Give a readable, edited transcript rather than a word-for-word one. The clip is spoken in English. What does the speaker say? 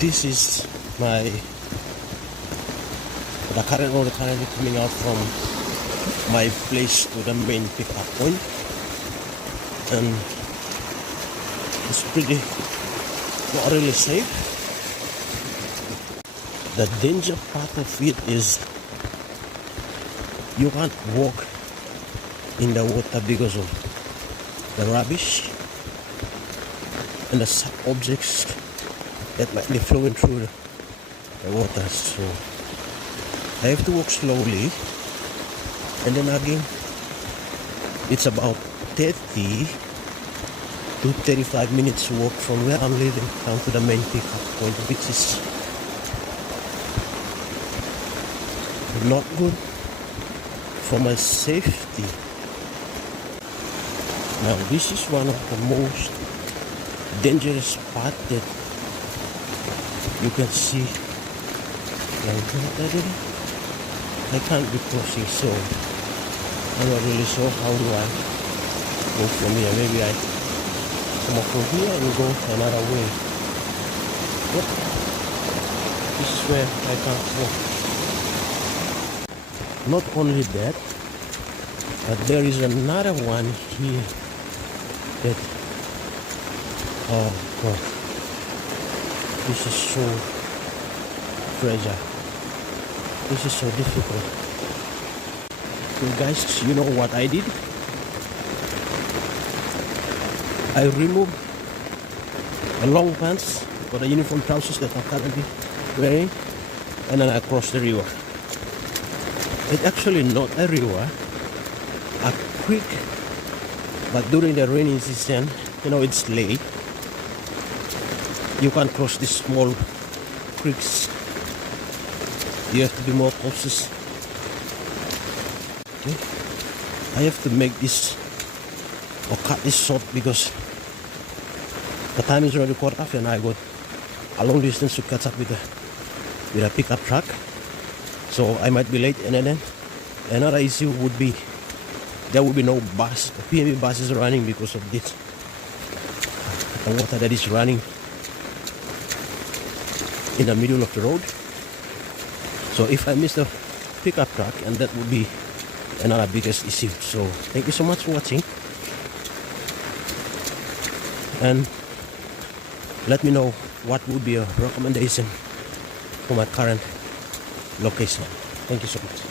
This is my the current water currently coming out from my place to the main pickup point, and it's pretty not really safe. The danger part of it is you can't walk in the water because of the rubbish and the sharp objects that might be flowing through the water. So I have to walk slowly, and then again it's about 30 to 35 minutes walk from where I'm living down to the main pickup point, which is not good for my safety. Now this is one of the most dangerous part that you can see. I can't be crossing, so I'm not really sure how do I go from here. Maybe I come up from here and go another way. Yep, this is where I can't walk. Not only that, but there is another one here that, oh God, this is so fragile. This is so difficult. So guys, you know what I did? I removed the long pants or the uniform trousers that I'm currently wearing, and then I crossed the river. It's actually not a river, a creek, but during the rainy season, you know, it's late. You can't cross these small creeks. You have to be more cautious. Okay. I have to make this or cut this short because the time is already quarter after, and I got a long distance to catch up with a pickup truck. So I might be late, and then another issue would be there would be no bus. The PME bus is running because of this. The water that is running in the middle of the road. So if I miss the pickup truck, and that would be another biggest issue. So thank you so much for watching, and let me know what would be a recommendation for my current location. Thank you so much.